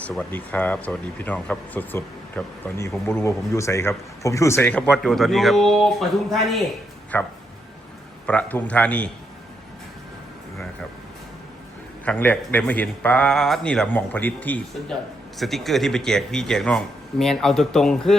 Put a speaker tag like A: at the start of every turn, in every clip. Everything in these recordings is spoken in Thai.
A: สวัสดีครับสวัสดีพี่น้องครับสดๆครับตอนนี้ผมไม่รู้ว่าผมอยู่ไสครับผมอยู่ไสครับบอสโจตอนนี้ครับ
B: อยู่ปทุมธานี
A: ครับปทุมธานีนะครับครั้งแรกได้มาเห็นป้าดนี่แหละหม่องผลิตที่
B: สุดยอด
A: สติกเกอร์ที่ไปแจกพี่แจกน้อง
B: เมียนเอาตรงๆคือ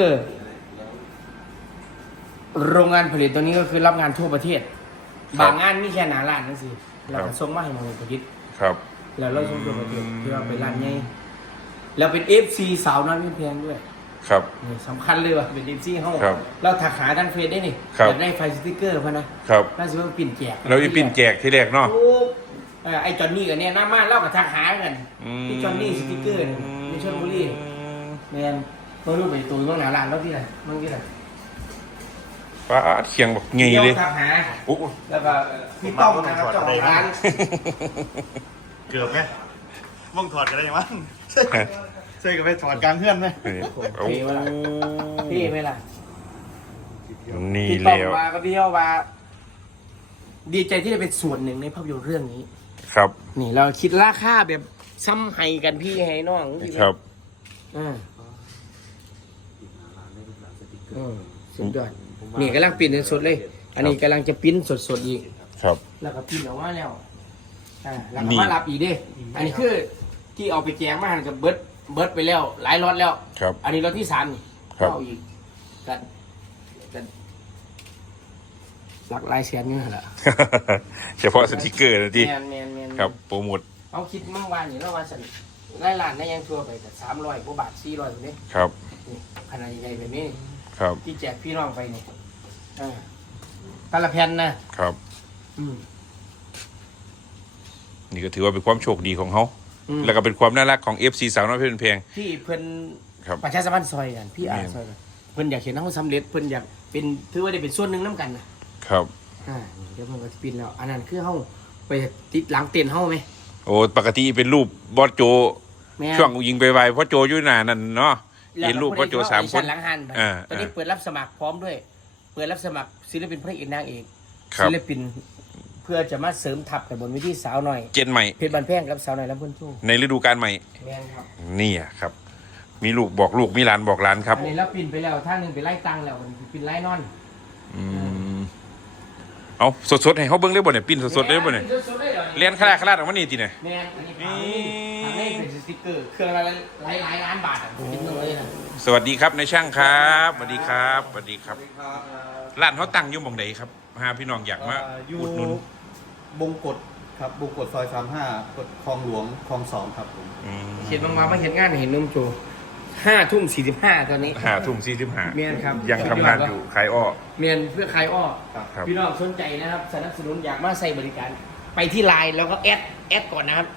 B: โรงงานผลิตตัวนี้ก็คือรับงานทั่วประเทศบางงานมีแค่หนาร้านนั่นสิแล้วก็ส่งมาให้หมองผลิต
A: ครับ
B: แล้วเราส่งทั่วประเทศที่ว่าไปร้านใหญ่แล้วเป็น FC สาวน้อยเพียงด้วย
A: ครับ
B: นี่สำคัญเลยว่ะเป็น FC เฮา
A: ครับ
B: เราถักหาทางเฟซได้นี่
A: ครับ
B: อยากได้ไฟสติ๊กเกอร์พ่ะนะครับ น่าสิว่าปิ่นแจก
A: เราอีปินแจกที่แรกเนาะ
B: ถูกไอ้จอนนี่กับเนี่ยหน้ามาเล่ากับทางหากันที่จอนนี่สติ๊กเกอร์ในชลบุรีแมนเมื่อรูปไปตัวเมื่อหนาร้านแล้วที่ไหนเมื่อที่ไหน
A: ป้าดเคียงบอกไงเลย
B: ทางหา
A: โอ้
B: แล้วก็พี่ต้อมนะครับเจ้าของร้าน
C: เกือบไหมม่งถอดกันได้ยังวะใช่กับไปถอดกลางเพื่อนไหม
A: โอ้
B: พี่ไหมล่ะพี่ไหมล่ะ
A: นี่
B: พี่ต้อม
A: แล้ว
B: มาก็พี่เอ้ามาดีใจที่ได้เป็นส่วนหนึ่งในภาพยนตร์เรื่องนี้
A: ครับ
B: นี่เราคิดราคาแบบซ้ำให้กันพี่ให้น้องที่
A: ครับ
B: สุดยอดนี่กำลังปิ้นสดเลย อันนี้กำลังจะปิ้นสดๆอีก
A: ครับ
B: แล้วก็ปิ้นออกมาแล้วแล้ว
A: นี่
B: ก็มารับอีกเด้อันนี้คือที่เอาไปแจกมาหันกับเบิร์ดไปแล้ว หลายรถแล้ว
A: ครับ
B: อันนี้รถที่3นี่
A: ครับ
B: เอาอีกกันหลักหลายแสนนี่แหละ
A: เฉพาะสติกเกอร์นะที่
B: แมน
A: ครับโปรโมท
B: เอาคิดเมื่อวานนี่แล้วว่าสันไล่ล้านได้ยังทัวไปกับ300กว่าบาท400แบบนี้
A: ครับ
B: นี่ขนาดใหญ่ๆแบบนี้
A: ครับ
B: ที่แจกพี่น้องไปนี่ตะละแผ่นนะครับ
A: นี่ก็ถือว่าเป็นความโชคดีของเขา
B: อืม
A: แล้วก็เป็นความน่ารักของ FC สาวน้อยเพลินเพลง
B: ที่เพิ่น
A: ครับ
B: ประชาสัมพันธ์ซอยกันพี่อา
A: แม่น
B: ซอยกันเพิ่นอยากเห็นเฮาสำเร็จเพิ่นอยากเป็นถือว่าได้เป็นส่วนหนึ่งนํกันนะครับ เดี๋ยวเพิ่นก็สิปินแล้วอันนั้นคือเฮาไปติดหลังเต็นท์เฮาไหม
A: โอ้ปกติเป็นรูปบอสโจ
B: แม่
A: ช่วงยิงไปไวเพราะโจอยู่หน้านั่นเนาะ
B: แล้ว
A: เห็นรูปบอสโจ3 คน
B: หลังหันไป
A: อ่า
B: ตอนนี้เปิดรับสมัครพร้อมด้วย เปิดรับสมัครศิลปินพระเอกนางเอก
A: ครับ
B: ศิลปินเพื่อจะมาเสริมทัพกับบนเวิธีสาวหน่อย
A: เจนใหม่
B: เพชรบันแพงกับสาวหน่อยลำพูนทุ่ง
A: ในฤดูกาลใหม่
B: แม่นครับ
A: นี่อะครับ มีลูกบอกลูกมีหลานบอกหลานครับ
B: อันนี้เราปินไปแล้วท่างหนึงไปไล่ตังแล้วมันปินไล่นอน
A: อืมเอาสดๆให้เขาเบิ้งเลยบ่เนี่ยปิ้นสดๆเลยบ่เนี่ย
B: สดๆเลยหรอ
A: เรียนขลาดออกมานี่ทีเนี่ย
B: แม่นอันนี้ทำให้เป็นสติ๊กเกอร์เครื่องละหลายล้านบาทเป็นเงินเลยนะ
A: สวัสดีครับนายช่างครับสวัสดีครับสวัสดีครับร้านเขาตั้งอยู่หม่องใดครับหาพี่น้องอยากมา
C: อยู่
A: อุดหนุน
C: บงกฎครับบงกฎซอย35กฎคลองหลวงคลอง2ครับผม
A: อืม
B: เห็นบางมาเห็นงานเห็นนุ่มโจ5:45ตอนนี้
A: 5:45
B: เมียนครับ
A: ยังทำงานอยู่ขายอ้อ
B: เมียนเพื่อใครอ้อ
A: ครับ
B: พี่น้องสนใจนะครับสนับสนุนอยากมาใส่บริการ ไปที่ไลน์แล้วก็แอดก่อนนะครับ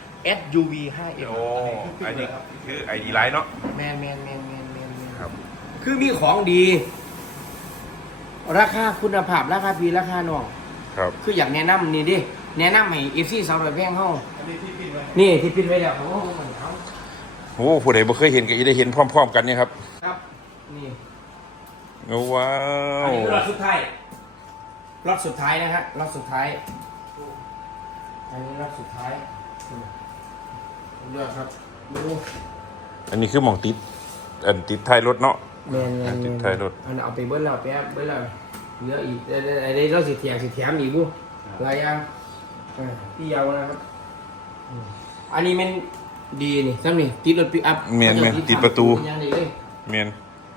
B: @uv5m
A: โอ้อันนี้คือไอดีไลน์เนาะ
B: แมน
A: ครับ
B: คือมีของดี ราคาคุณภาพราคาพีราคาน้อง
A: ครับ
B: คืออยากแนะนำนี่ดิแนะนำให้ FC สาวน้อยแพงเฮา
C: อันนี้ที่ปิดไว้
B: นี่ที่ปิดไว้แล้วโอ้โหเอา
A: โอ้ผู้ใดบ่เคยเห็นก็จะได้เห็นพร้อมๆกันเนี่ยครับ
B: ครับนี่
A: โอ้ว้า
B: อัน
A: ว
B: นี้คือรอบสุดท้ายรอบสุดท้ายนะครับรอบสุดท้ายอันนี้รอบสุดท้ายเลือกครับดู
A: อันนี้คือหม่องติดอันติดท้ายรถเนาะ
B: แมน
A: ติดท้ายรถ
B: อันเอาไปเบิ้ลแล้วแป๊บเบิ้ลแล้วเหลืออีกอันนี้เราสิแถมอีกบุหลายอย่างพี่ยาวนะครับอันนี้มันดีนี่ซ้ำนี่ติดรถปิกอัพ
A: แม่นติดประตู
B: ยังดีเลย
A: เมียน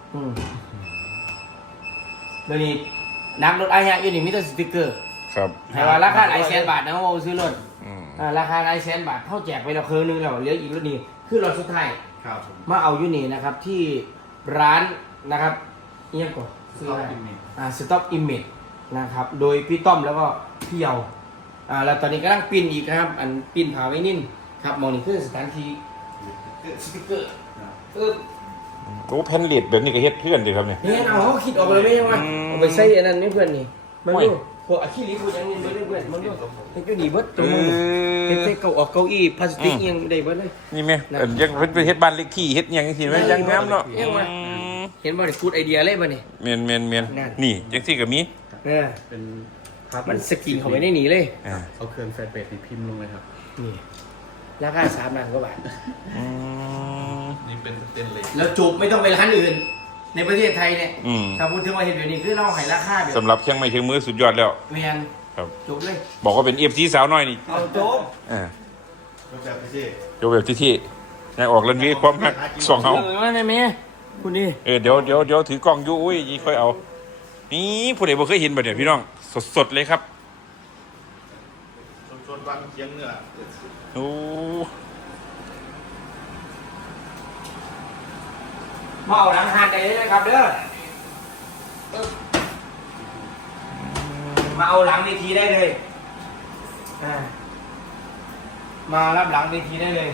B: เดี๋ยวนี้นักรถอาญะอยู่นี่มีแต่สติ๊กเกอร์
A: ครับ
B: ให้ว่าราคาหลายแสนบาทนะว่าซื้อรถ
A: อืม
B: ราคาหลายแสนบาทเท่าแจกไปแล้วคืนนึงแล้วเหลืออีกรถนี้คือรถสุดท้าย
C: ครับผม
B: มาเอาอยู่นี่นะครับที่ร้านนะครับเอียงก่อนซื้ออะไร Stop Image นะครับโดยพี่ต้อมแล้วก็พี่เยาแล้วตอนนี้กำลังปิ้นอีกนะครับอันปิ้นผาไว้นิ่นครับมองนี่คือสถานที่สติ๊กเกอร์
A: โอ้แผ่นเลดแบบนี้ก็เฮ็ดเพื่อนดีครับเนี่ย
B: เนี่ยเอาเขาคิดออกเลยไหมว่า
A: อืม
B: เอาไปใส่อันนั้นนี่เพื่อนนี่มัน
A: โอ้
B: ดู
A: ย
B: พวกอะคริลิกพวกอย่างนี้เพื่อนมันดูเฮ็ดอยู่ดีเบิดตร
A: เอง
B: นั้นเฮ็ด
A: อ
B: ใส่เก้าออกเก้าอี้พลาสติกเอียงได้เบิดเลย
A: นี่แม่อันยังเพิ่นไปเฮ็ดบ้านเล็กที่เฮ็ดหยังจังซี่แม่ยังงามเนาะ
B: เอียงมาเห็นบ่ได้กูดไอเดียเลยบ่นี่
A: เมียน
B: นั่น
A: นี่จังซี่ก็มี
B: เนี่ย
C: เป็นภาพ
B: มันสกรีนเข้าไปในนี้เลย
A: อ่า
C: เอาเครื่องแฟลชเบสนี่พิมพ์ลงเลยครับ
B: นี่ราคา3 ล้านกว่าบาท
A: อืม
C: นเป็นสเตนเลส
B: แล้วจบไม่ต้องไปร้านอื่น ในประเทศไทยเนี่ย
A: อืม
B: ถ้าพูดถึงว่าเห็นแบบนี้คือเราให้ราคาแบบ
A: สำหรับเครื่องไม้เครื่องมือสุดยอดแล้ว
B: แมน
A: ครับ
B: จบเลย
A: บอกว่าเป็น FC สาวน้อยนี่
B: เอาจบ
A: อ่า
C: รูปแบบพี่
A: โยแบบที่ยังออกเล่นวีความหักสองเฮา
B: ไม่แม่คุณนี่
A: เดี๋ยวถือกล้องอยู่อุ้ยยี่ค่อยเอา นี่ผู้ใดบ่เคยเห็นบ่เนี่ยพี่น้องสดๆเลยครับ
C: ชนๆวางเคียงเนื้อ
A: โอ้
B: มาเอาหลังหันได้เลยนะครับเด้อมาเอาหลังเวทีได้เลยมารับหลังเวทีได้เลย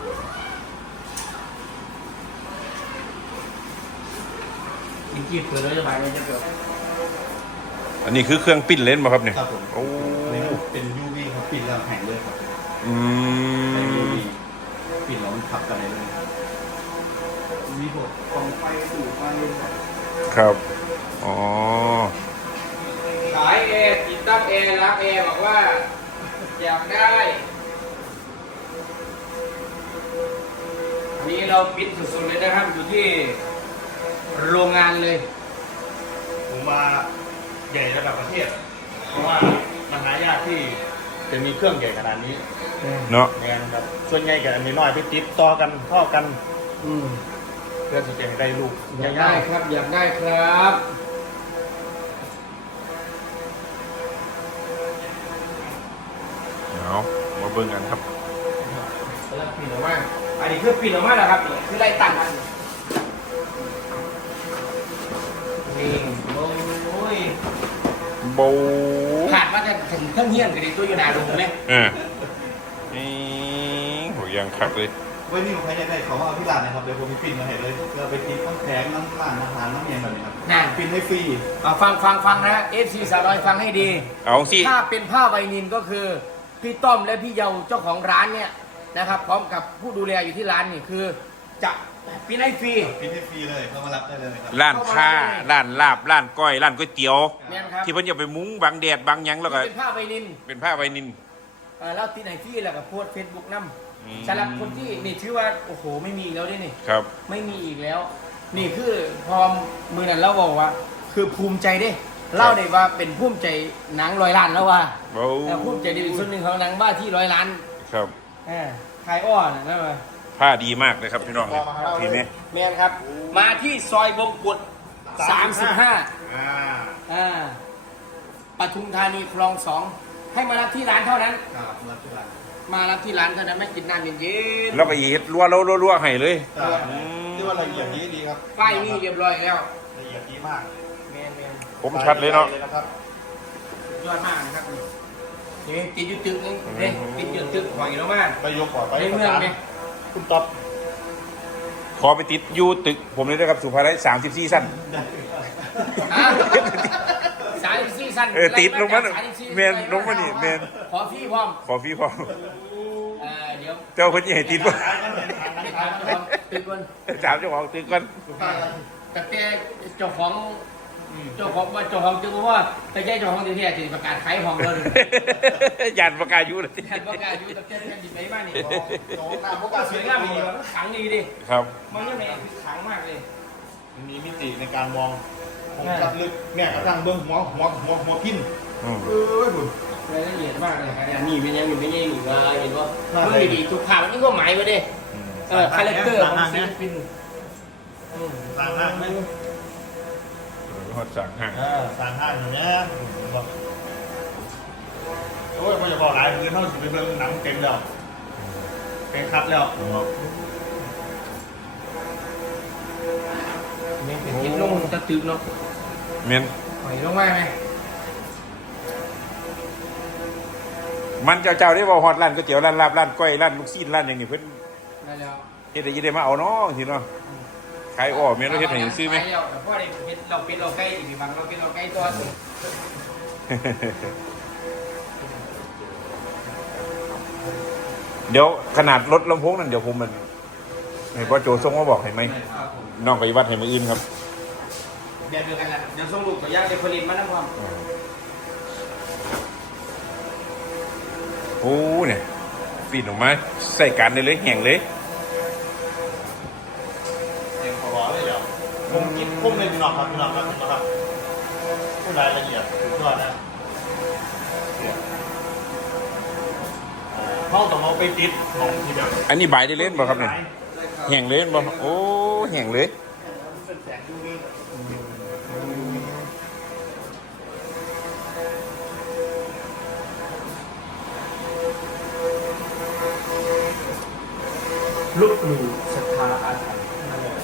B: มีกีบเปิดแล้วจะไปไหมจะเปิด
A: อันนี้คือเครื่องปิ้นเลนส์ป่ะครับเนี่ย
C: ครับผม
A: โอ้
C: นี่เป็น UV ครับปิดแล้วแข็งเลยครับ
A: อื
C: เป็น
A: ม
C: UV ปิดแล้วมันขับกันได้เลยมีบทกองไฟสู่ไฟ
A: ครับอ๋อ
B: ขายแอร์ติดตั้งแอร์รับแอร์บอกว่าอยากได้อันนี้เราปิดสุดๆเลยนะครับอยู่ที่โรงงานเลย
C: ผมมาใหญ่ระดับประเทศ เพราะว่ามันหายากที่จะมีเครื่องใหญ่ขนาดนี้
A: เนาะ
C: ในการครับส่วนใหญ่กับอันนี้น้อยไปติดต่อกันเข้ากัน
B: อืม
C: เพื่อที่จะให้ได้ลูก
B: อยากได้ครับ อยากได้ครับ
A: เอามาเบิ่งกันครับ
B: แล้วปิดออกมาอันนี้คือปิดออกมาแล้วครับนี่คือไล่ตั้งกันนี่โอ้ย
A: โบ
B: ขาดมาจะถึงเครื่องเฮี้ยนกันดิตัวอยู่หนาดูไหม
A: นี่หัวยังคักเลย
C: ไว้นี่ผมใครได้เขาว่าเอาที่ร้านนะครับเดี๋ยวผมมีปิ่นมาให้เลยเราไปกินน้ำแข็งน้ำร้านอาหารน้ำเย็นแบบนี้ครับ
B: นั่น
C: ปิ่นให้ฟรี
B: เอาฟังนะ FC สาวน้อยฟังให้ดี
A: เอาสิ
B: ถ้าเป็นผ้าไวนิลก็คือพี่ต้อมและพี่เยาเจ้าของร้านเนี่ยนะครับ พร้อมกับผู้ดูแลอยู่ที่ร้านนี่คือจะปิ้นให้ฟรี
C: ปิ่นให้ฟรีเลยเข้ามารับได้เลยครับ
A: ร้านค้าร้านลาบร้านก้อยร้านก๋วยเตี๋ยว
B: แม่นครับ
A: ที่เพิ่นจะไปมุ้งบังแดดบังหยังแล้วก็
B: เป็นผ้าไวนิล
A: เป็นผ้าไวนิล
B: แล้วตีไหนฟรีแล้วก็โพสเฟซบุ๊กน
A: อืม
B: ำสำหรับคนที่นี่ชื่อว่าโอ้โหไม่มีอีกแล้วดินี่
A: ครับ
B: ไม่มีอีกแล้ว นี่คือพอมือนั้นเราบอกว่า คือภูมิใจเด้เล่าได้ว่าเป็นภูมิใจหนังร้อยล้านแล้วว่า
A: โอ้
B: แต่ภูมิใจที่เป็นส่วนหนึ่งของหนังบ้าที่ร้อยล้าน
A: ครับ
B: ขายอ้อนะนั่นเลย
A: ผ้าดีมากเลยครับพี่น้องพี่นี่
B: แมนครับ มาที่ซอยบงกุฎ35 ปทุมธานีคลอง 2 ให้มารับที่ร้านเท่านั้น
C: ครับรับที่ร้าน
B: มารับที่ร้านเท่านั้นไม่กินน้ำเย็น
A: แล้วก็อีเฮ็ดรัวให้เลย
C: ที่ว่าละเอียดนี้ดีครับ
B: ๆป้ายนี่เรียบร้อยแล้ว
C: ละเอียดดีมาก
B: แมน
A: ผมชัดเลยเนาะ
C: นะครับ
B: ยอดมากนะครับนี่ติดอยู่ตึกนึงเด้ติดอยู่ตึกหอยแล้วมาก
C: ไปยกขอไป
B: ในเมืองไหม
C: คุณต๊อบ
A: ขอไปติดอยู่ตึกผมเลยนะครับสุภาลัย34สั้น
B: ฮะ34สั้น
A: ติดลงมา
B: 34
A: เมนลงมานี่เมน
B: ขอฟรีพร้อม
A: ขอฟรีพอ
B: เดี๋ยว
A: เจ้าคนที่ให้ติดบ่
B: ไปถามเจ้าของตึกก่อน
A: ถามเจ้าของตึกก่อน
B: แต่เจ้าของว่าเจ้าของจึงว่าแต่แค่เจ้าของที่แท้จะประกาศขายห้องเลย
A: ยันประกาศอยู่เลย
B: แทนประกาศอยู่แต่แค่ดีไปบ้านนี่
C: โน้ตตามพวกการ
B: ส
C: ส
B: ว
C: วย ย
B: งาง
C: าม ม
B: ดี
C: ดี
B: ว่ะมันขังดีดิ
A: ครับ
B: มันยังไงขังมากเลย
C: มีมิติในการมองผมจับลึกเนี่ยกระทั่งเบื้องหัวพิน
A: อืม
B: รายละเอียดมากเลยครับนี่เป็นยังไม่ยังอีกเห็นว่ามันดีทุกภาพมันนี่ก็หมายไว้ดิคาแรคเตอร์ของศิลปิน
C: ต่างห้างไหม
A: ฮอดสั่งห่าง
C: ต่างห้างอย่างเนี้ยโอ้ยไม่จะบอกหลายคือเท่าสิไปเบิ่งหนังเต็มแล้วเป็นคัดแล้ว
B: นี่เป็นทิศลงตะตึกเนาะ
A: เมน
B: หอยลงมาไหม
A: มันเจ้าได้บ่ฮอดร้านก๋วยเตี๋ยวร้านลาบร้านก้อยร้านลูกชิ้นร้านอย่างนี้เพิ่น
B: ได้แล้ว
A: เฮ็ดได้ยินได้มาเอาเนาะทีเนาะขายอ้อแม่นเราเฮ็ดให้ซื้อไหม
B: แต่พ่อได้เห็นเราเป็นเราใกล้อีกบางเราเป็นเราใกล้ตัวสุด
A: เดี๋ยวขนาดรถลำโพงนั่นเดี๋ยวผมมันให้พ่อโจส่งมาบอกให้ไหมน้องไปวัดให้มืออื่นครับ
B: เดียวกันแหละเดี๋ยวส่งลูกตัวอย่างเดี๋ยวผลิตมาทั้งความ
A: โอ้เนี่ยปีนออกมาใส่กันได้เลยแห้งเลย
C: คงคิดคงเลยพี่น้องครับผู้รายละเอียดสุดยอดนะห้องต้องเอาไปติดของที่แบบ
A: อันนี้ใบได้เล่นบ่ครับเนี่ยแห่งเล่นบ่โอ้แห่งเลย
C: เป็นแสง UV
B: ลุกหลู่ศรัทธาอาถรรพ์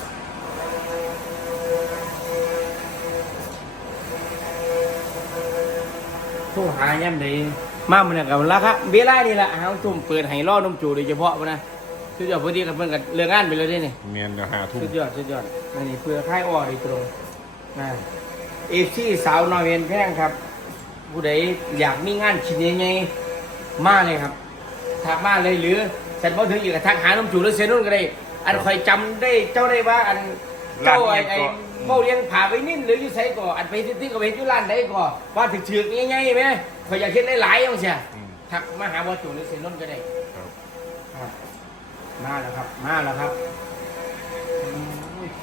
B: ผู้หาย่ำเลยมามันกับราคาเวลานี่แหละเอาทุ่มเปิดให้ล่อนมจูโดยเฉพาะนะสุดยอดพอดีกับเพื่อนกันเรื่องงานไปเลยได้นี่
A: เมียนเดี๋ยวหาทุ่ม
B: สุดยอดนี่เพื่อค่ายอ้อโดยตรงนะเอฟซีสาวนอยเวนแพงครับ ผู้ใดอยากมีงานชิ้นใหญ่ๆมาเลยครับทักมาเลยหรือเสร็จพอถึงอีกก็ทักหาน้ำจูหรือเซนุ่นก็ได้อันคอยจำได้เจ้าได้ว่าอันเจ้าไอ้เมาเลี้ยงผ่าไปนิ่นหรืออยู่ไสก่ออันไปที่ก็ไปอยู่ร้านใดก่อว่าถึงเชือกง่ายๆไหมคอยอยากเห็นหลายๆอย่างเสียทักมาหาว่าจูหรือเซนุ่นก็ได้
A: ครับ
B: มาแล้วครับโอเค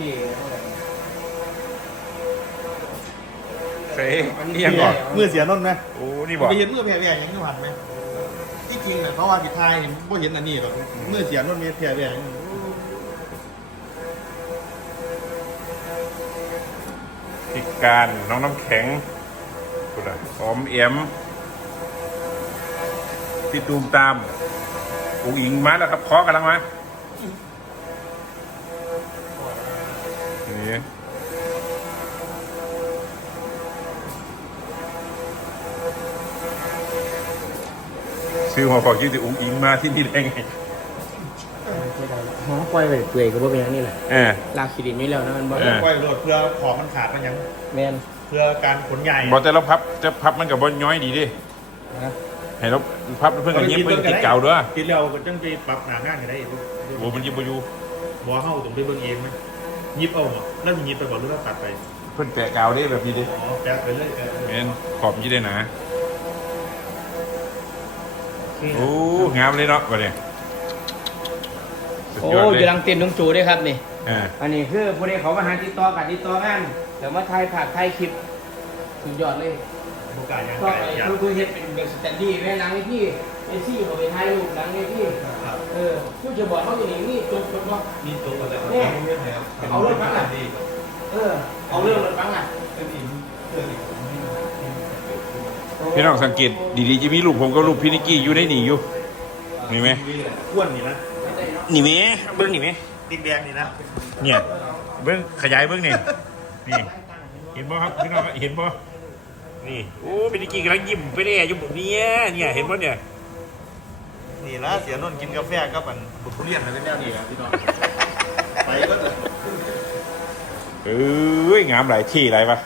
A: เซ่นี่ยังก่อน
C: มือเสียนนท์ไหม
A: โอ้นี่บอก
C: ไปเห็นมือแผ่ๆอย่างนี้ผ่านไหมที่จริงเนี่ยเพราะว่าที่ไทยเนี่ยไม่เห็นอันนี้หรอกมือเสียนนท์มีแผ่ๆอย่างนี้
A: พิการน้องน้ำแข็งกูได้หอมเอ็มพี่ตูมตามอูอิงมาแล้วครับเคาะกำลังมานี่ซื้อมาพอคิดถึงอุ้งอิงมาที่นี่ได้ไง
B: หอปล่อยไปเปื่อยกับพวกอย่างนี้แหละ
A: เออ
B: ลากขีดินนี่แล้วนะมันบอก
C: ปล่อยโหลดเพื่อของมันขาดมันยัง
B: แมน
C: เพื่อการขนใหญ่
A: บอกแต่เราพับจะพับมันกับบอลย้อยดีดิ
B: นะ
A: ให้เราพับเพื่อนกับเย็บเพื่อนติดเก่าด้วย
C: ติดแล้วก็จังไปปรับหนางานกันได้
A: โอ้มันยิบบอยู่
C: บ่เฮาต้องไปเบิ่งเองไหมยิบเอาบ่แล้วมียิบไปบ่หรือว่าตัดไป
A: เพื่อนแกะเก่าได้แบบนี้ดิ
C: อ๋อแปะไปเลยแปะไปเลย
A: เอ็นขอบยี่ได้หนาโอ้งามเลยเนาะวันนี้สุด
B: โอ้
A: ยอด
B: ย
A: เลย
B: กำลังเต้นน้องจูด้วยครับนี่
A: อ่า
B: อันนี้คือผู้ใดเขามาหาติดต่อกันติดต่องานเดี๋ยวมาถ่ายภาพถ่ายคลิปสุดยอดเลย
C: โอกาสยัง
B: ก็
C: ไง
B: ไอ้
C: อยาก
B: คือเฮ็ดเป็นแบบสแตนดี้แม่หลังไอ้ที่ไอ้ซี่เขาไปถ่ายรูปหลังไอ้ที่
C: ครับ
B: ผู้จะบอกเขาอย่างนี้นี่จบว่า
C: มีตัวอะไร
B: เนี่ยเอาเรื่องฟังอ่ะเอาเรื่องมันฟังอ่ะ
A: พี่น้องสังเกตดีๆจะมีรูปผมกับรูปพี่นิกกี้อยู่ในนี่อยู่นี่ไหม
C: อ้วนนี่นะ
A: นี่ไหมเบิ้งนี่ไหม
C: ติ๊กแดงนี่นะ
A: เนี่ยเบิ้งขยายเบิ้งนี่นี่เห็นบ่ครับพี่น้องเห็นบ่นี่โอ้พี่นิกกี้กำลังยิ้มไปได้อยู่แบบนี้เนี่ยเห็นบ่เนี่ย
C: นี่ละเสียนนท์กินกาแฟกับอันบุตรเรียนอะไรแนวนี้ครับพี่น้องไปก็จะ
A: เอ้ยงามหลายที่หลายปะ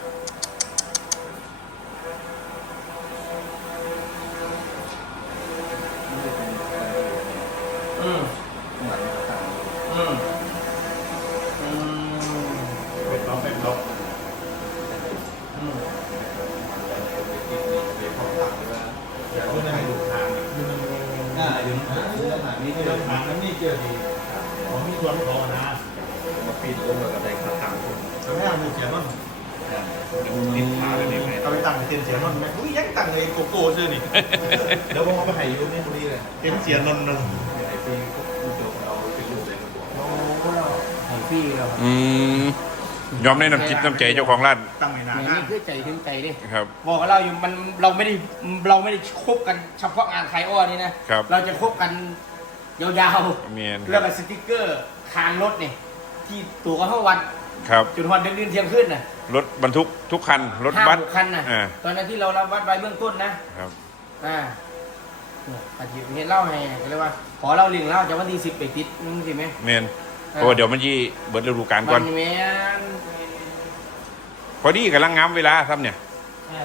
B: อืมอืมอืม
C: เป็นล็อกเป็นล็อก
B: อืม
C: เดี๋ยวไม่ให้ดูทางดึงนี่เจอทางนั้นนี่เจอดีของมีส่วนของนะมาปีนลงกับอะไรขาต่างคนแต่ไม่เอาดูเสียนนท์ติดขาเลยนี่เอาไปตั้งเตียนเสียนนท์ไหมอุ้ยยังตั้งเลยโกโก้ชื่อนี่เดี๋ยวผมเอาไปให้ยูนี่พอดีเลยเตียนเสียนนท์นะ
B: โอ้ให้พี่เรา
A: ยอมในน้ำจิตน้ำใจเจ้าของร้าน
C: ตั้งไม่นาน
B: แม่นี่คือใจถึงใจดิ
A: ครับ
B: บอกกับเราอยู่มันเราไม่ได้คบกันเฉพาะงานขายอ้อนี่นะครับ เราจะคบกันยาว
A: เมียน
B: ๆ
A: ค
B: แล้
A: รั
B: ว
A: บ
B: ก็สติ๊กเกอร์คานรถเนี่ยที่ตัวก็เท่าวัน
A: ครับ
B: จุดวันดึกดื่นเที่ยงคืนน่ะ
A: รถบรรทุกทุกคันรถบัส
B: 5-6 คันน่ะ
A: อ่า
B: ตอนนั้นที่เรารับวัดไว้เบื้องต้นนะครับ เนี่ยปฏิบัติเห็นเล่าให้ก็เลยว่าขอเล่าเรื่องเล่าจากวันที่10ไปติดนึงสิไหม
A: เมียนเพราะว่าเดี๋ยวมันยี่เบิดฤดูกาลก่อน
B: มันแม่น
A: พอดีกำลังงามเวลาครับเนี่ย
B: อ่า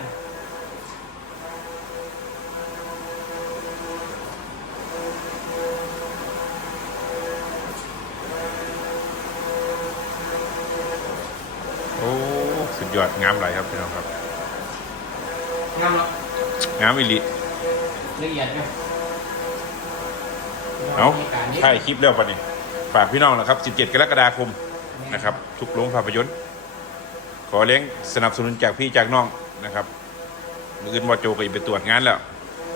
A: โอ้สุดยอดงามหลายครับพี่น้องครับ
B: งามเนาะ
A: งามอิลิ
B: ละเอียดไหม
A: เอาถ่ายคลิปแล้วปะนี่ฝากพี่น้องนะครับ 17 กรกฎาคมนะครับ ทุกโรงภาพยนตร์อเลี้ยงสนับสนุนจากพี่จากน้องนะครับมืออื่นว่าโจก็อีกไปตรวจงานแล้ว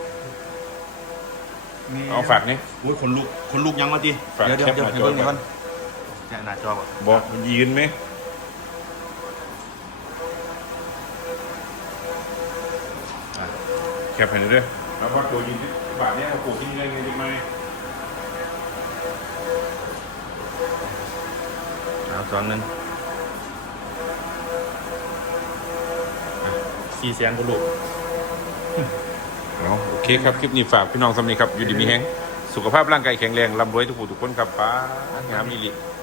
A: เอาฝากนี่
C: โอ้ยคนลุกยังมาดิ
A: ฝาก
C: เดี๋ยว
A: แคปหน้าจอ
C: ให้เบิ่งหน่อยก่อนแกะหน้าจอก่อน
A: บอกมันยืนไหมอ่ะแคปให้หน่อยด้วยแล้วพอโจยืนบาทเนี้ยเราปลูกทิ้งเงินดีไหม
C: เอาจอนนึง400,000กว่าลูก
A: เอาโอเคครับ คลิปนี้ฝากพี่น้องสำนีครับ อยู่ดีมีแห้งสุขภาพร่างกายแข็งแรงร่ำรวยทุกผู้ทุกคนครับป้างามมีลิ